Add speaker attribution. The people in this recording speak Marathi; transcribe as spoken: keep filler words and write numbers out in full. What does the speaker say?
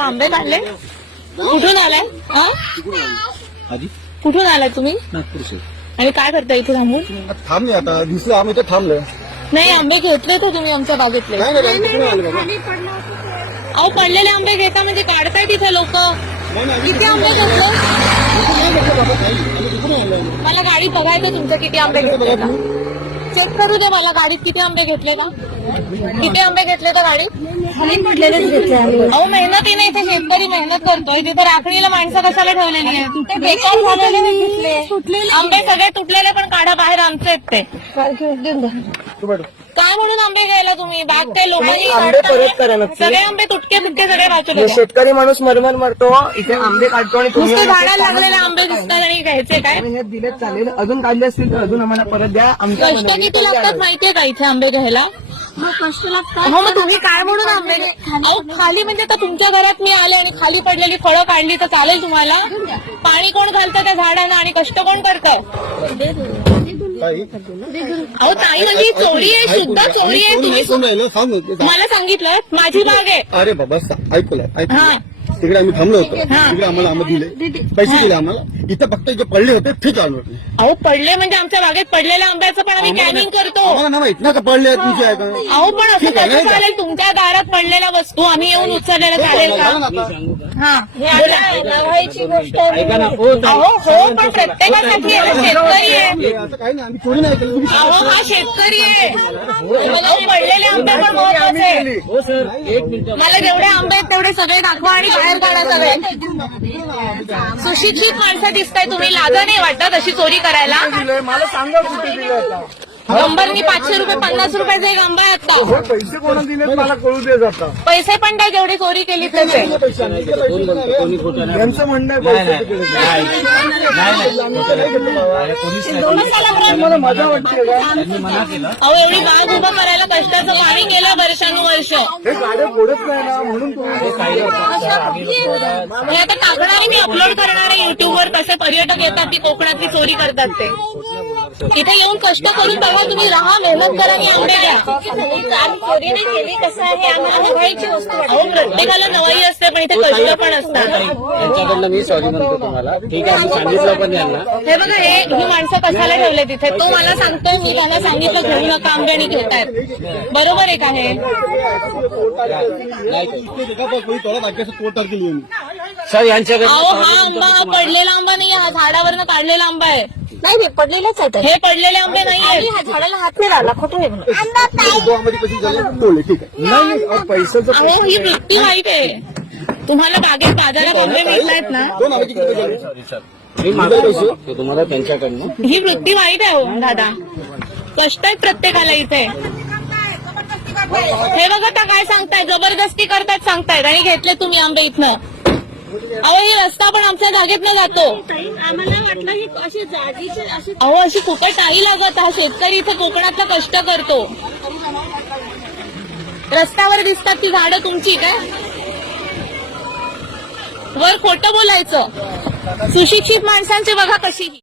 Speaker 1: आंबे काढले? कुठून आलाय? हा? कुठून आलाय तुम्ही? आणि काय करता इथे थांबून?
Speaker 2: थांबले आता दिसलं आम्ही तर थांबलोय.
Speaker 1: नाही, आंबे घेतले तर तुम्ही आमच्या बागेतले?
Speaker 2: नाही नाही तिकडून आले बाबा.
Speaker 1: अहो, पडलेले आंबे घेता म्हणजे काढताय तिथे लोक. किती आंबे घेतले? मला गाडी बघायचं तुमचं किती आंबे घेतले का. चेक करू दे मला गाडीत किती आंबे घेतले का. किती आंबे घेतले तर गाडीत?
Speaker 3: पडलेलेच घेतले आम्ही.
Speaker 1: अहो, मेहनतीने इथे शेतकरी मेहनत करतोय, तिथे राखणीला माणसं कशाला ठेवलेली आहे?
Speaker 3: ते बेकार झालेले घेतले.
Speaker 1: आंबे सगळे तुटलेले पण काढा बाहेर, आमचे आहेत ते. काय म्हणून आंबे घ्यायला तुम्ही? बाग काय लोकांनी
Speaker 3: आंबे परत करा ना.
Speaker 1: सगळे आंबे तुटके तुटके सगळे वाचले.
Speaker 3: शेतकरी माणूस मरमर मरतो, इथे आंबे काढतो आणि तुम्ही
Speaker 1: नुसते झाडाला लागलेले आंबे दिसतात आणि घ्यायचे काय?
Speaker 3: हे दिलेच चालेल. अजून काढले असतील तर अजून आम्हाला परत द्या. आमच्या
Speaker 1: कष्ट किती लागतात माहितीये का इथे आंबे घ्यायला?
Speaker 3: कष्ट लागतात.
Speaker 1: हो, मग तुम्ही काय म्हणून आंबे घे- अहो, खाली म्हणजे आता तुमच्या घरात मी आले आणि खाली पडलेली फळं काढली तर चालेल तुम्हाला? पाणी कोण घालतं त्या झाडांना आणि कष्ट कोण करतं? अहो ताई, म्हणजे ही चोरी आहे, शुद्ध चोरी आहे. तुम्ही मला सांगितलं माझी बाग आहे.
Speaker 2: अरे बाबा ऐकलं
Speaker 1: हा.
Speaker 2: ऐकलं तिकडे आम्ही थांबलो होतो.
Speaker 1: हा.
Speaker 2: तिकडे आम्हाला आंबे दिले, पैसे दिले आम्हाला. इथं फक्त जे पडले होते ते चालू होते.
Speaker 1: अहो, पडले म्हणजे आमच्या बागेत पडलेल्या आंब्याचं पण आम्ही कॅनिंग करतो.
Speaker 2: आम्हाला नाही माहित ना का पडले तुझे आहे का.
Speaker 1: अहो, पण असं कसं चालेल? तुमच्या दारात पडलेल्या वस्तू आम्ही येऊन उचललेल्या चालेल का? हा,
Speaker 3: लावायची गोष्ट
Speaker 1: अहो हो, पण प्रत्येकासाठी आहे ना, शेतकरी आहे.
Speaker 2: असं काही नाही, आम्ही चोरी नाही केली.
Speaker 1: अहो, हा शेतकरी आहे. अहो, पडलेले आंबे पण महत्वाचे आहे. मला जेवढे आंबे आहेत तेवढे सगळे दाखवा आणि बाहेर काढा सगळे. सुशिक्षित माणसं दिसताय तुम्ही, लाजा नाही वाटत अशी चोरी करायला?
Speaker 3: मला सांगा कुठे दिले आता.
Speaker 1: गंबरनी पाचशे रुपये पन्नास रुपयाचा एक आंबा आहे आता.
Speaker 3: पैसे कोणा दिले मला कळू दे जाता.
Speaker 1: पैसे पण काय जेवढी चोरी केली त्याचे.
Speaker 3: यांचं म्हणणं आहे मला मजा वाटते का.
Speaker 1: अहो, एवढी बाग उभं करायला कष्टाचं पाणी केलं वर्षानुवर्ष.
Speaker 3: हे गाड्या फोडत नाही ना म्हणून
Speaker 1: हे आता टाकणार आहे, मी अपलोड करणार आहे युट्यूबवर. कसे पर्यटक येतात ती कोकणातली चोरी करतात ते. इथे येऊन कष्ट करून बघा तुम्ही, राहा, मेहनत करा आणि आंबे घ्या.
Speaker 3: चोरी नाही केली. कसं आहे आम्हाला नवाईची वस्तू
Speaker 1: अहो, प्रत्येकाला नवाई असते पण इथे कष्ट पण असतात.
Speaker 4: त्यांच्याकडनं मी सॉरी म्हणतो तुम्हाला. ठीक आहे, मी सांगितलं पण यांना.
Speaker 1: हे बघा, हे ही माणसं कशाला ठेवले तिथे? तो मला सांगतोय, मी त्यांना सांगितलं घेऊ नका आंबे आणि घेतायत. बरोबर आहे का हे?
Speaker 4: सर यांच्याकडे
Speaker 1: अहो, हा आंबा हा पडलेला आंबा नाही, हा झाडावरनं काढलेला आंबा आहे.
Speaker 3: नाही नाही पडलेलंच आहे.
Speaker 1: हे पडलेले आंबे नाही आहेत.
Speaker 3: ह्या झाडाला हात नाही लागला. खोटं आहे म्हणून.
Speaker 2: नाही पैशाचं
Speaker 1: अहो, ही वृत्ती वाईट आहे. तुम्हाला बागेत बाजारात आंबे मिळतायत ना,
Speaker 4: मी मागतो तुम्हाला त्यांच्याकडनं.
Speaker 1: ही वृत्ती वाईट आहे हो दादा. कष्ट आहेत प्रत्येकाला इथे. हे बघा आता काय सांगताय, जबरदस्ती करतात सांगतायत आणि घेतले तुम्ही आंबे इथनं. अहो, ही रस्ता पण आमच्या जागेतनं जातो.
Speaker 3: आम्हाला वाटलं की अशी जागीची अशी
Speaker 1: अहो, अशी फुकट नाही लागत. हा शेतकरी इथे कोकणातला कष्ट करतो. रस्त्यावर दिसतात ती झाडं तुमची काय? वर खोटं बोलायचं. सुशिक्षित माणसांची बघा कशी.